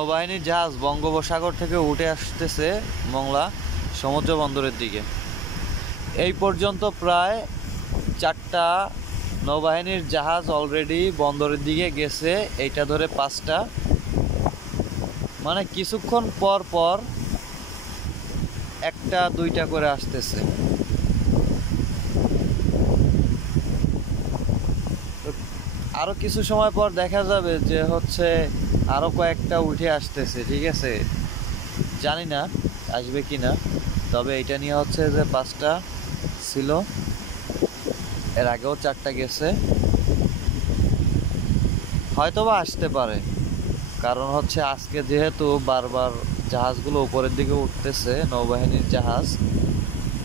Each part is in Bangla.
নৌবাহিনীর জাহাজ বঙ্গোপসাগর থেকে উঠে আসতেছে মংলা সমুদ্র বন্দরের দিকে। এই পর্যন্ত প্রায় 4টা নৌবাহিনীর জাহাজ অলরেডি বন্দরের দিকে গেছে, এইটা ধরে 5টা। মানে কিছুক্ষণ পর পর 1টা 2টা করে আসতেছে। আরো কিছু সময় পর দেখা যাবে যে হচ্ছে আরো কয়েকটা উঠে আসতেছে, ঠিক আছে। জানি না আসবে কি না, তবে এটা নিয়ে হচ্ছে যে 5টা ছিল, এর আগেও 4টা গেছে, হয়তোবা আসতে পারে। কারণ হচ্ছে আজকে যেহেতু বারবার জাহাজগুলো উপরের দিকে উঠতেছে, নৌবাহিনীর জাহাজ,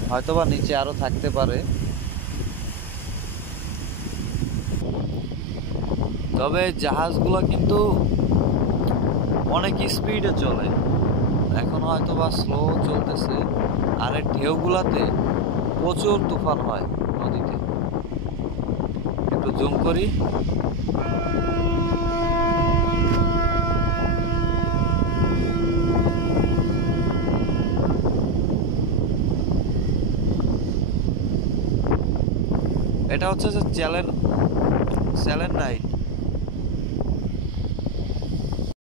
হয়তোবা নিচে আরো থাকতে পারে। তবে জাহাজগুলো কিন্তু অনেক স্পিডে চলে, এখন হয়তোবা স্লো চলতেছে। আর এই ঢেউগুলাতে প্রচুর তুফান হয় নদীতে। একটু জুম করি। এটা হচ্ছে যে চ্যালেন নাইট।